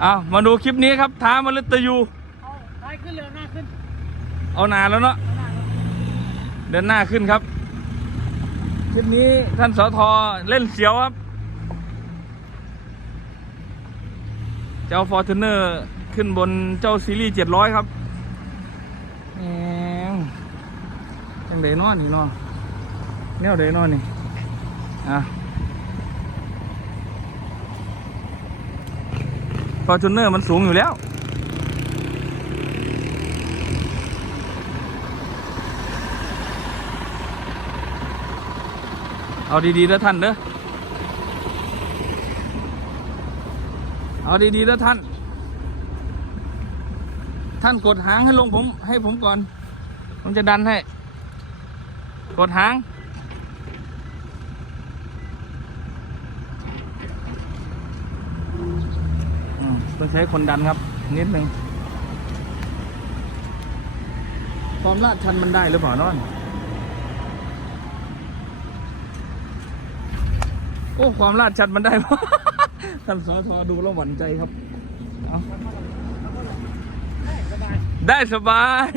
เอามาดูคลิปนี้ครับท้ามฤตยูเอาท้ายขึ้นเร็วหน้าขึ้นเอานานแล้วเนาะเอาหน้าลงเดินหน้าขึ้นครับคลิปนี้ท่านสอทอเล่นเสียวครับเจ้าฟอร์จูเนอร์ขึ้นบนเจ้าซีรีส์เจ็ดร้อยครับแหมจังเดนอนนี่เนาะแนวเดนอนนี่อะ ฟอร์จูเนอร์มันสูงอยู่แล้ว เอาดีๆแล้วท่านเด้อเอาดีๆแล้วท่าน ท่านกดหางให้ลงผม ให้ผมก่อน ผมจะดันให้ กดหาง อืม ต้องใช้คนดันครับ นิดนึงความลาดชันมันได้หรือเปล่าน้อนโอ้ความลาดชันมันได้ปะท่านสอทอดูแล้วหวั่นใจครับเอาสบายได้สบาย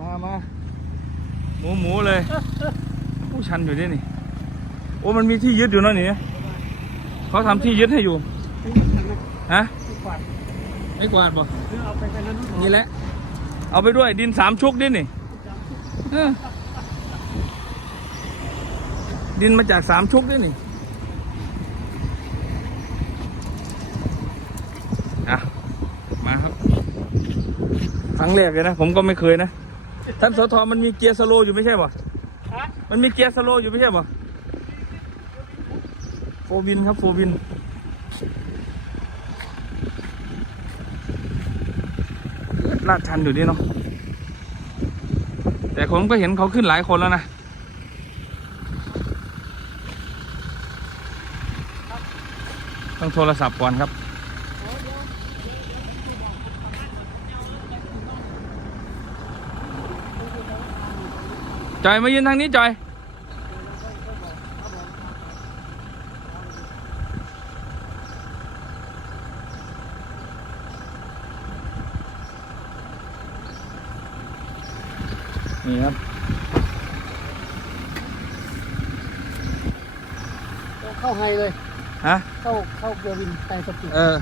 มามาหมูหมูเลยผู้ชันอยู่ด้วยนี่ โอ้มันมีที่ยึดอยู่นอะนี่เขาทำที่ยึดให้อยู่ ฮะทุกวันไม่กวาดป่ะหรือเอาไปกันนั้นนู่นนี่แหละ เอาไปด้วยดินสามชุกดินี่เออดินมาจากสามชุกดินี่อะมาครับ ครั้งแรกเลยนะ ผมก็ไม่เคยนะ ท่านสทมันมีเกียร์สโลว์อยู่ไม่ใช่ป่ะฮะมันมีเกียร์สโลว์อยู่ไม่ใช่ป่ะโฟวินครับโฟวิน ลาดชันอยู่นี่เนาะแต่ผมก็เห็นเขาขึ้นหลายคนแล้วนะต้องโทรศัพท์ก่อนครับ จอยมายืนทางนี้จอย นี่ครับเข้าไฮเลย ฮะ เข้าเข้าเกียร์วินไต่สปีดเออ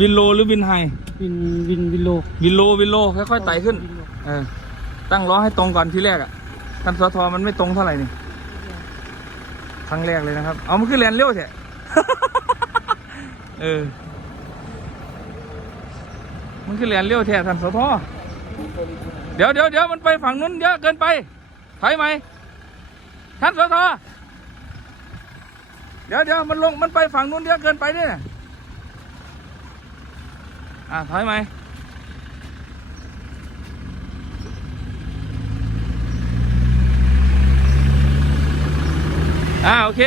วินโลหรือวินไฮ วินวินวินโลวินโลวินโลค่อยๆไต่ขึ้น วิโลเออ ตั้งล้อให้ตรงก่อนทีแรกอะ่ะท่านสทมันไม่ตรงเท่าไหร่นี่ ครั้งแรกเลยนะครับ เอามันขึ้นแลนเร็วแท้เออ มันขึ้นแลนเร็วแท้ท่านสท เดี๋ยวเดี๋ยวเดี๋ยวมันไปฝั่งนู้นเยอะเกินไปถอยไหมท่านสทเดี๋ยวเดี๋ยวมันลงมันไปฝั่งนู้นเยอะเกินไปเนี่ยอะถอยไหมอ่าโอเค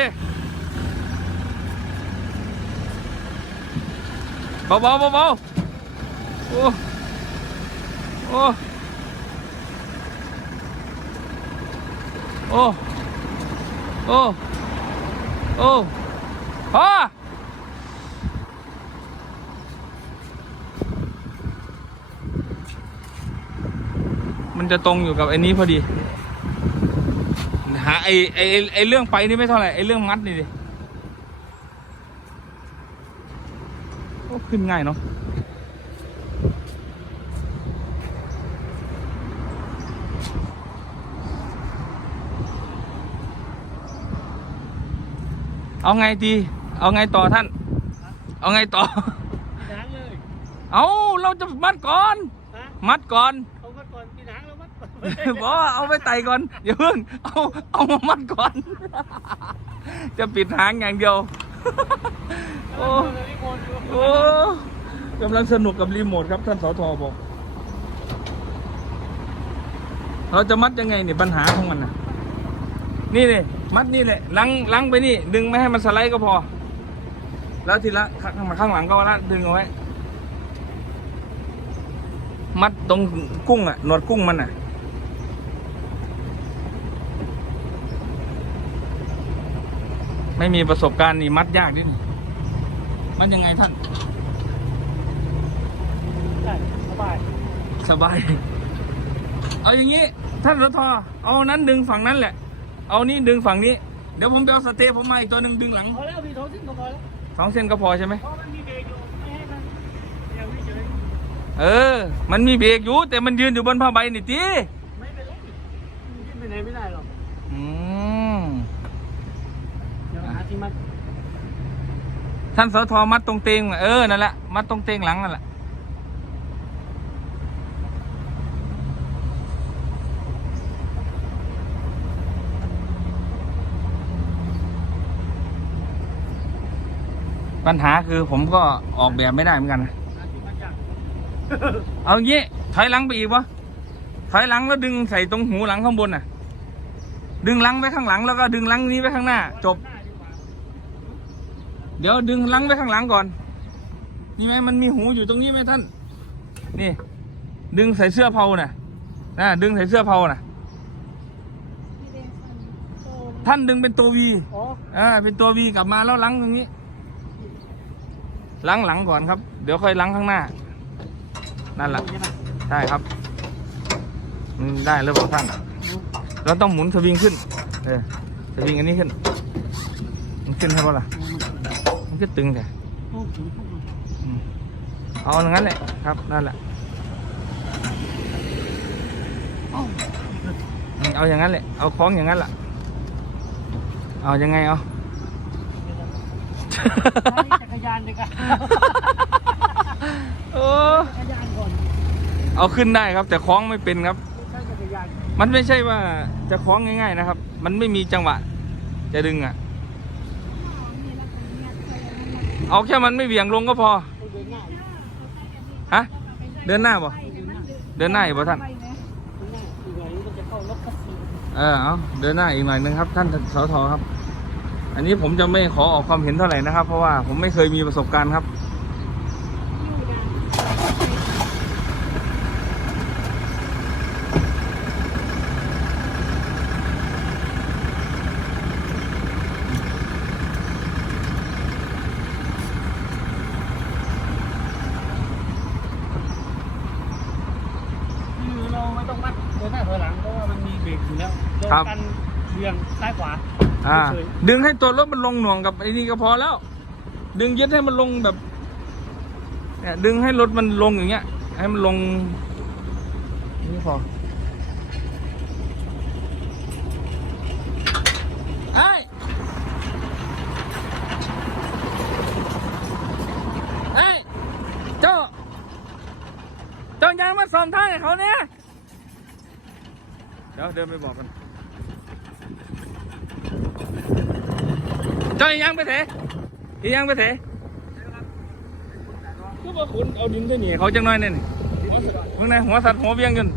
เบาเบาเบาเบาโอ้ โอ้โอ้โอ้โอ้พอมันจะตรงอยู่กับไอ้นี้พอดีหาไอไอไอ้ไอเรื่องไปนี่ไม่เท่าไหร่ไอเรื่องมัดนี่ดิโอ้ขึ้นง่ายเนาะ เอาไงดี เอาไงต่อท่าน เอาไงต่อ ปีหางเลยเอาเราจะมัดก่อน ฮะมัดก่อน เอามาก่อนปีหางแล้วมัดก่อนบอกว่าเอาไปไต่ก่อนอย่าเพิ่งเอาเอามามัดก่อน จะปิดหางอย่างเดียว โอ้โอ้กำลังสนุกกับรีโมทครับท่านสอทอบอก เราจะมัดยังไงเนี่ยปัญหาของมันนะ นี่เลยมัดนี่แหละลังลังไปนี่ ดึงไม่ให้มันสไลด์ก็พอ แล้วทีละข้างข้างหลังก็ละดึงเอาไว้ มัดตรงกุ้งอะหนวดกุ้งมันอะไม่มีประสบการณ์นี่มัดยากดิมันยังไงท่านใช่สบาย สบาย เอาอย่างนี้ ท่านรทเอานั้นดึงฝั่งนั้นแหละ เอานี่ดึงฝั่งนี้ เดี๋ยวผมไปเอาสเตย์ผมมาอีกตัวหนึ่งดึงหลังพอแล้วมีโทรสิ้นก็พอแล้วสองเส้นก็พอใช่ไหมเพราะมันมีเบรกอยู่ไม่ให้มันยังไม่เฉยเออ มันมีเบรกอยู่แต่มันยืนอยู่บนผ้าใบนี่ตีไม่เป็นไรมันขึ้นไปไหนไม่ได้หรอกอืมเดี๋ยวหาที่มัดท่านสทมัดตรงเตงเออนั่นแหละมัดตรงเตงหลังนั่นแหละ ปัญหาคือผมก็ออกแบบไม่ได้เหมือนกันนะหาที่มัดยากเอางี้ถอยหลังไปอีกวะถอยหลังแล้วดึงใส่ตรงหูหลังข้างบนน่ะ ดึงหลังไว้ข้างหลังแล้วก็ดึงหลังนี้ไว้ข้างหน้า จบหน้าดีกว่าเดี๋ยวดึงหลังไว้ข้างหลังก่อน นี่ไหมมันมีหูอยู่ตรงนี้ไหมท่าน นี่ ดึงใส่เสื้อเผาน่ะนะดึงใส่เสื้อเผาน่ะ ท่านดึงเป็นตัววีอ๋ออ่าเป็นตัววีกลับมาแล้วหลังตรงนี้ หลังหลังก่อนครับ เดี๋ยวค่อยหลังข้างหน้า นั่นแหละใช่ไหมใช่ครับได้แล้วเปล่าท่านเราต้องหมุนสวิงขึ้น เออสวิงอันนี้ขึ้น มันขึ้นใช่ปะล่ะ มันก็ตึงแต่เอาอย่างนั้นแหละครับ นั่นแหละ เอาอย่างนั้นแหละ เอาคล้องอย่างนั้นแหละเอายังไงเอา จักรยานดีกว่าโอ้จักรยานก่อนเอาขึ้นได้ครับ แต่คล้องไม่เป็นครับ ใช่จักรยานมันไม่ใช่ว่าจะคล้องง่าย ๆนะครับ มันไม่มีจังหวะ จะดึงอะ เอาแค่มันไม่เหวี่ยงลงก็พอต้องเดินง่ายฮะ เดินหน้าบ่เดินหน้าอีกบ่ท่าน เดินง่าอีกหน่อยมันจะเข้ารถคัสซี เออเอาเดินหน้าอีกหน่อยนึงครับ ท่านสทครับ อันนี้ผมจะไม่ขอออกความเห็นเท่าไหร่นะครับ เพราะว่าผมไม่เคยมีประสบการณ์ครับคือเราไม่ต้องมัดเดินหน้าถอยหลังเพราะว่ามันมีเบรกอยู่แล้วเราครับ กันเบี่ยงซ้ายขวา อ่าเฉยดึงให้ตัวรถมันลงหน่วงกับไอ้นี่ก็พอแล้ว ดึงยึดให้มันลงแบบเนี่ยดึงให้รถมันลงอย่างเงี้ย ให้มันลง นี่พอไอ้ยเอ้ยเจ้าเจ้ายังมาสอมทางให้เขาเนี่ย เดี๋ยวเดินไปบอกกัน เจ้าอีหยังไปเถอะอีหยังไปเถอะคือว่าคุณเอาดินไปหนีเขาจังน้อยนี่นี่มึงไหนหัวสัตว์หัวเบี้ยงอยืน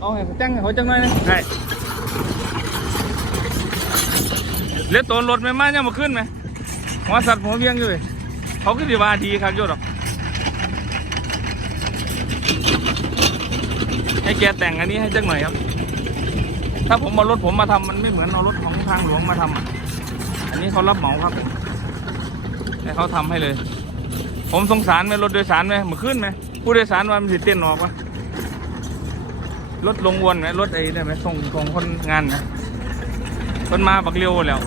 เอาให้เขาจังเขาจังน้อยนะใช่เลี้ยตัวรถไม่มาเนี่ยมาขึ้นไหมหัวสัตว์หัวเบี้ยงอยู่เขาคือดีว่าดีครับโยดอกให้แกแต่งอันนี้ให้จังหน่อยครับ ถ้าผมเอารถผมมาทำมันไม่เหมือนเอารถของทางหลวงมาทำอะอั นี้เขารับเหมาครับให้เขาทำให้เลย ผมสงสารไหมรถโดยสารไหมมาขึ้นไหมผู้โดยสารว่ามันสิเต้นออกวะรถลงวนไหมรถไอ้ได้ไหมส่งส่งคนงานนะคนมาบักเร็วแล้ว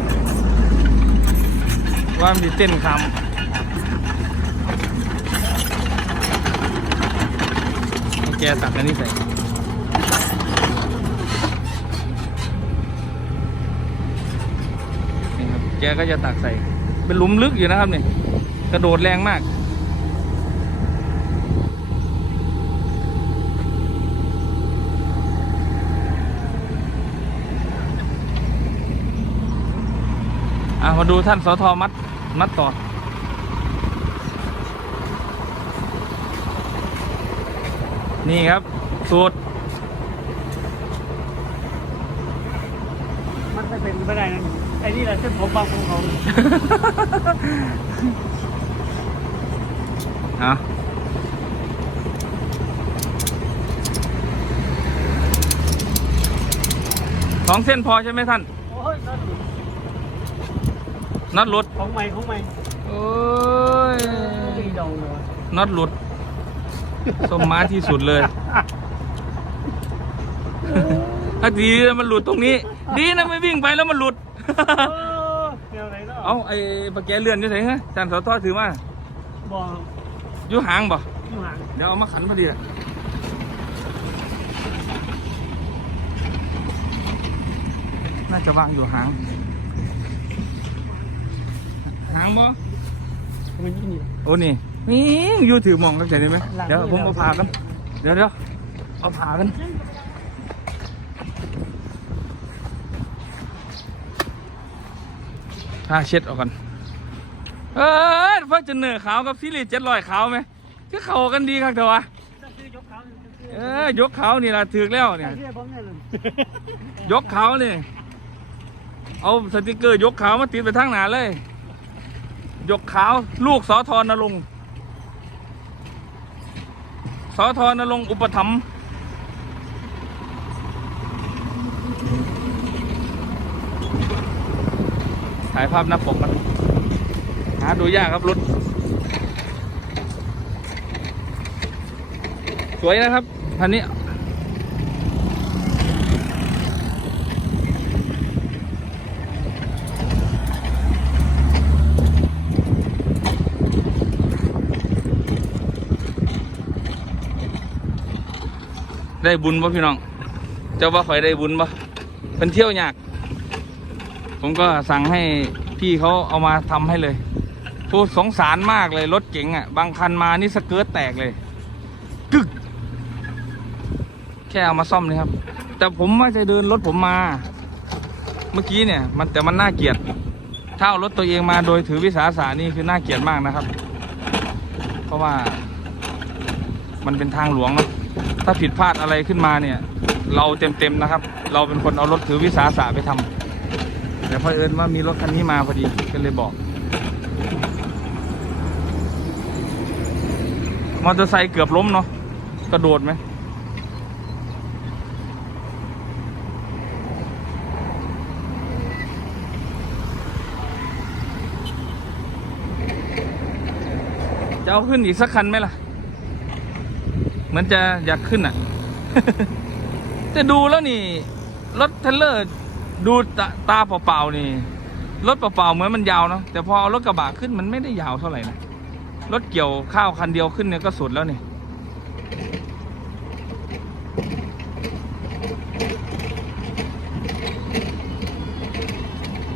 ว่ามันสิเต้นคำแกตักอันนี้ใส่ นี่ครับแกก็จะตักใส่ เป็นหลุมลึกอยู่นะครับเนี่ยกระโดดแรงมาก อะมาดูท่านสอทอมัด มัดต่อนี่ครับ สูตร มันไม่เป็นไม่ได้นั่น อ้นี่แหละเส้นผมบางของเขาอะสองเส้นพอใช่ไหมท่านโอ้ยนั่นนัดรถของใหม่ของใหม่เอ้ยยตีดองเลยน็อตหลุดส้มม้าที่สุดเลย ถ้าดีนะมันหลุดตรงนี้ ดีนะไม่วิ่งไปแล้วมันหลุด เดี๋ยวไหนเนาะเอาไอ้ปากแกเลื่อนอยู่ไหนฮะจานสอทอถือมาบอกอยู่หางบ่อยู่ห่างเดี๋ยวเอามาขันพอดีอะน่าจะวางอยู่หาง หางบ่มันยี่นี่โอ้นี่นี่อยู่ถือหมองกันใจได้ไหมหลังเดี๋ยวนี่ผมแล้วเอาผ่ากัน เดี๋ยวเดี๋ยวเอาผ่ากัน ผ้าเช็ดออกกัน เอ้ยเพื่อจะเหนือขาวกับซีรีส์เจ็ดรอยขาวไหมคือเขากันดีครับเถอะวะจะซื้อยกเขาเออยกเขานี่ละถือแล้วเนี่ย ยกเขานี่เอาสติกเกอร์ยกเขามาติดไปทางหนาเลย ยกเขาลูกสอทอนรงสอทอนรงอุปถัมภ์ ถ่ายภาพหน้าปกกันหาดูยากครับรถ สวยนะครับคันนี้ได้บุญป่ะพี่น้อง เจ้าว่าข่อยได้บุญป่ะเป็นเที่ยวยาก ผมก็สั่งให้พี่เขาเอามาทำให้เลยผู้สงสารมากเลยรถเก๋งอะ บางคันมานี่สเกิร์ตแตกเลย กึก แค่เอามาซ่อมนี่ครับ แต่ผมว่าจะเดินรถผมมา เมื่อกี้เนี่ย มันแต่มันน่าเกลียดถ้าเอารถตัวเองมาโดยถือวิสาสะนี่คือน่าเกลียดมากนะครับ เพราะว่า มันเป็นทางหลวงเนาะถ้าผิดพลาดอะไรขึ้นมาเนี่ย เราเต็มๆนะครับ เราเป็นคนเอารถถือวิสาสะไปทำ แต่พอเอิญว่ามีรถคันนี้มาพอดีก็เลยบอก มอเตอร์ไซค์เกือบล้มเนาะกระโดดไหมจะเอาขึ้นอีกสักคันไหมล่ะ เหมือนจะอยากขึ้นอะ แต่ดูแล้วนี่ รถเทเลอร์ ดูตาตาเปล่าๆนี่ รถเปล่าๆเหมือนมันยาวเนาะแต่พอเอารถกระบะขึ้นมันไม่ได้ยาวเท่าไหร่นะรถเกี่ยวข้าวคันเดียวขึ้นเนี่ยก็สุดแล้วนี่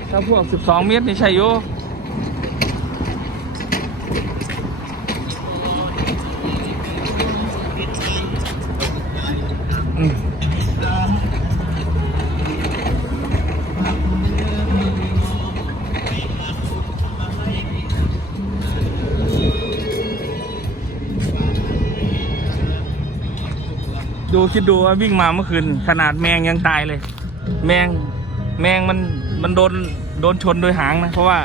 ถ้าพวก 12 เมตรนี่ใช่โย ดูคิดดูว่าวิ่งมาเมื่อคืน ขนาดแมงยังตายเลย แมงแมงมันมันโดนโดนชนโดยหางนะ เพราะว่า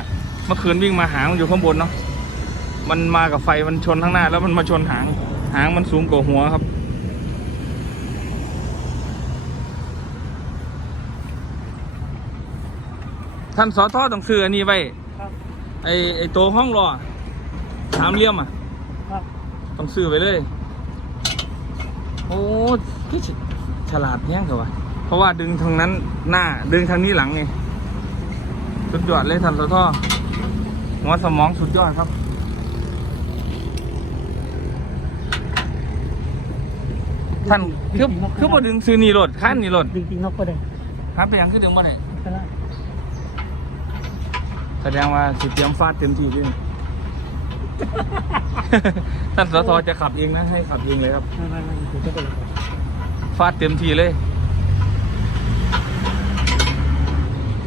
เมื่อคืนวิ่งมาหางมันอยู่ข้างบนเนาะมันมากับไฟมันชนข้างหน้า แล้วมันมาชนหาง หางมันสูงกว่าหัวครับ ท่านสอทอต้องซื้ออันนี้ไว้ครับไอไอตัวห้องรอสามเหลี่ยมอะครับต้องซื้อไปเลยโอ้ที่ฉฉลาดแย่งเถอะวะเพราะว่าดึงทางนั้นหน้า ดึงทางนี้หลังไงสุดยอดเลยท่านสอทอหัวสมองสุดยอดครับท่านคือคือบ่ดึงซื้อนี่รถขั้นนี่รถดึงจริงนกก็ได้ครับไปยังคือดึงบ่เนี่ยก็ได้แสดงว่าสิเตรียมฟาดเต็มที่ด้วย ท่านสทจะขับเองนะ ให้ขับเองเลยครับไม่ไม่ไม่ถือก็ได้ฟาดเต็มที่เลย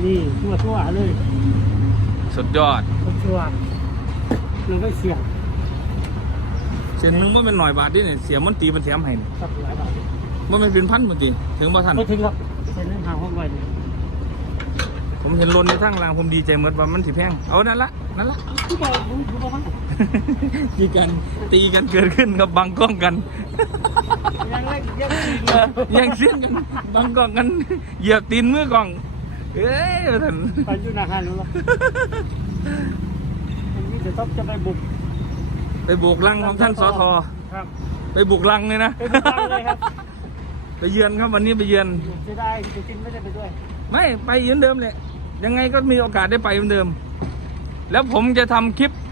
นี่ทั่วทั่วเลยสุดยอด ทั่วทั่วมันก็เสี่ยงเส้นหนึงว่าเป็นหน่อยบาทดิเนี่ยเสียมันตีมันแถมให้ครับหลายบาทว่ามันเป็นพันมันตีถึงบ่ท่าน ไม่ถึงครับเส้นนั้นหาห้องไว้เนี่ยผมเห็นรถในทางรางผมดีใจหมดว่ามันสิแพง เอานั่นละนั่นละคือบอกคือบอกว่า มีการตีกันเกิดขึ้นกับบังกล้องกันยังไงยังเออแย่งเสี้ยงกันบังกล้องกันเหยียบตีนมือกล้องเอ้ยท่านไปอยู่นาคารรู้หรอมันมีแต่ต้องจะไปบุกไปบุกลังของท่านสอทอครับ ไปบุกลังเลยนะไปบุกลังเลยครับไปเยือนครับวันนี้ไปเยือนเสียดายจริงๆไม่ได้ไปด้วย ไม่ไปเหมือนเดิมเลยยังไงก็มีโอกาสได้ไปเหมือนเดิม แล้วผมจะทำคลิปอ่า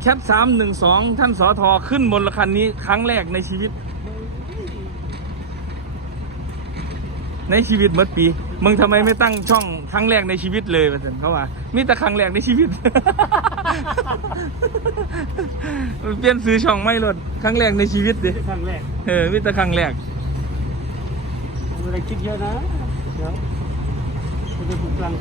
แชทสามหนึ่งสองท่านสอทอขึ้นบนรถคันนี้ครั้งแรกในชีวิต ในชีวิตเมื่อปีมึงทำไมไม่ตั้งช่องครั้งแรกในชีวิตเลยมาสิเขาว่ามีแต่ครั้งแรกในชีวิต เปลี่ยนซื้อช่องไม่รถครั้งแรกในชีวิตดิครั้งแรกเออมีแต่ครั้งแรกอะไรคิดเยอะนะเดี๋ยวจะไปบุกลัง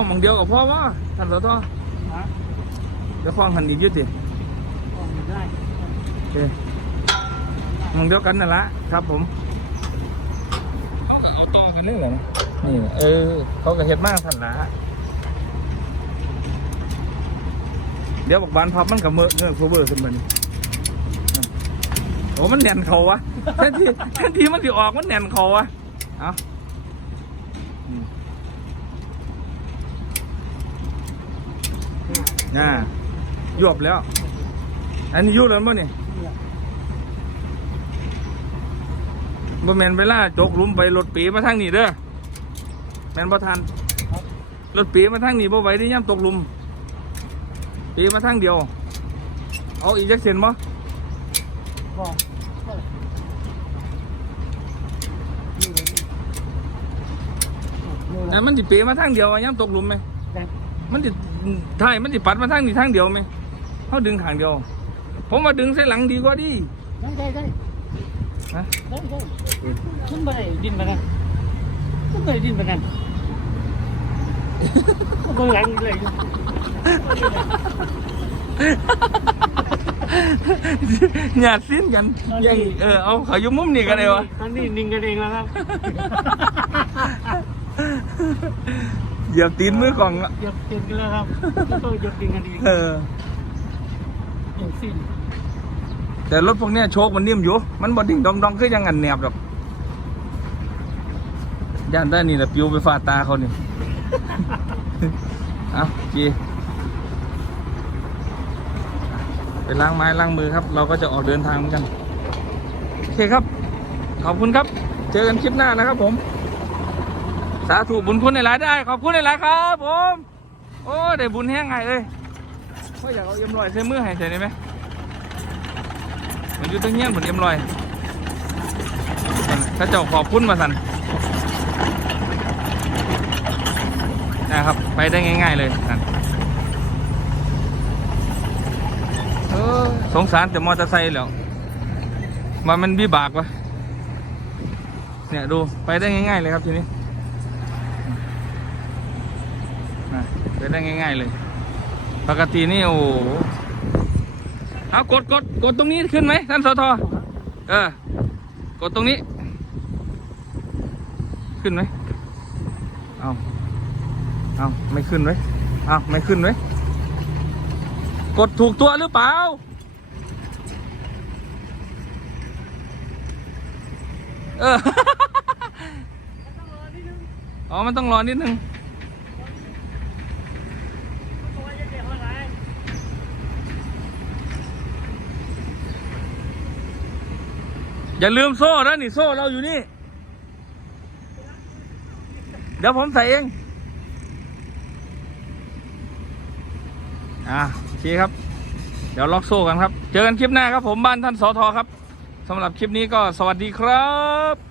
คล้องหมองเดียวกับพ่อว่าท่านสอทอฮะเดี๋ยวคล้องหันอีกอยุติออกมาได้โอเคหมองเดียวกันนั่นละครับผมเขาก็เอาต่อกันเรื่องเหรอนี่เออ เขาก็เห็ดมากท่านละเดี๋ยวบอกบานพับมันกับเมื่อเงื่อนโคเวอร์ขึ้นมันโอ้มันแน่นเขาวะแทนที่แทนที่มันจะออกมันแน่นเขาวะเอาอืม น่ายวบแล้ว อันนี้ยุบแล้วมั้งเนี่ยเนี่ยบ่แมนเวลาจกหลุมไปรถปีมาทางนี้เด้อแมนบ่ทันครับรถปีมาทางนี้บ่ไหวที่ย่ำตกหลุม ปีมาทางเดียว เอาอีกจักเส้นบ่บอกนี่เลยนี่นั่นมันสิปีมาทางเดียวอะย่ำตกหลุมไหมแต่ มันสิถ่ายมันสิปัดมาทางนี้ทางเดียวไหมเขาดึงขางเดียว ผมว่าดึงใส่หลังดีกว่าดิได้ได้ได้ฮะได้ได้ขึ้นไปได้ดินไปนั่นขึ้นไปได้ดินไปนั่นก็เบื้องหลังเลยหยาดสิ้นกันยังเออเอาเขาอยู่มุมนี้กันเลยวะอันนี้นิ่งกันเองแล้วครับ เหยียบตีนมือกล่องอะหยดเต็มกันแล้วครับต้องหยดดิ่งกันเองเอออย่างสิ้นแต่รถพวกเนี้ยโชคมันนิ่มอยู่ มันบอดิ่งดองดองคือยังงันแหนบดอกย่านได้นี่แหละปิวไปฟาดตาเขานี่เอาจีไปล้างไม้ล้างมือครับ เราก็จะออกเดินทางเหมือนกัน โอเคครับ ขอบคุณครับ เจอกันคลิปหน้านะครับผม สาธุบุญคุณในหลายได้ ขอบคุณในหลายครับผม โอ้ได้บุญแห้งไงเอ้ยพ่ออยากเอาเอ็มลอยใส่มือให้ใส่ได้ไหมมันอยู่ตรงเงี้ยเหมือนเอ็มลอยถ้าเจ้าขอบคุณมาสันนะครับ ไปได้ง่าย ๆ เลยนั่นเออสงสารแต่มอเตอร์ไซค์แล้วมามันวิบากวะเนี่ยดูไปได้ง่าย ๆ เลยครับทีนี้ นะไปได้ง่าย ๆ เลย ปกตินี่โอ้โหเอากดกดกดตรงนี้ขึ้นไหมท่านสทเออกดตรงนี้ ขึ้นไหมเอาเอาไม่ขึ้นไว้เอาไม่ขึ้นไว้กดถูกตัวหรือเปล่าเออ อ๋อ มันต้องรอนิดนึง อย่าลืมโซ่นะนี่โซ่เราอยู่นี่ เดี๋ยวผมใส่เอง อ่าโอเคครับ เดี๋ยวล็อกโซ่กันครับ เจอกันคลิปหน้าครับผมบ้านท่านสอทอครับสำหรับคลิปนี้ก็สวัสดีครับ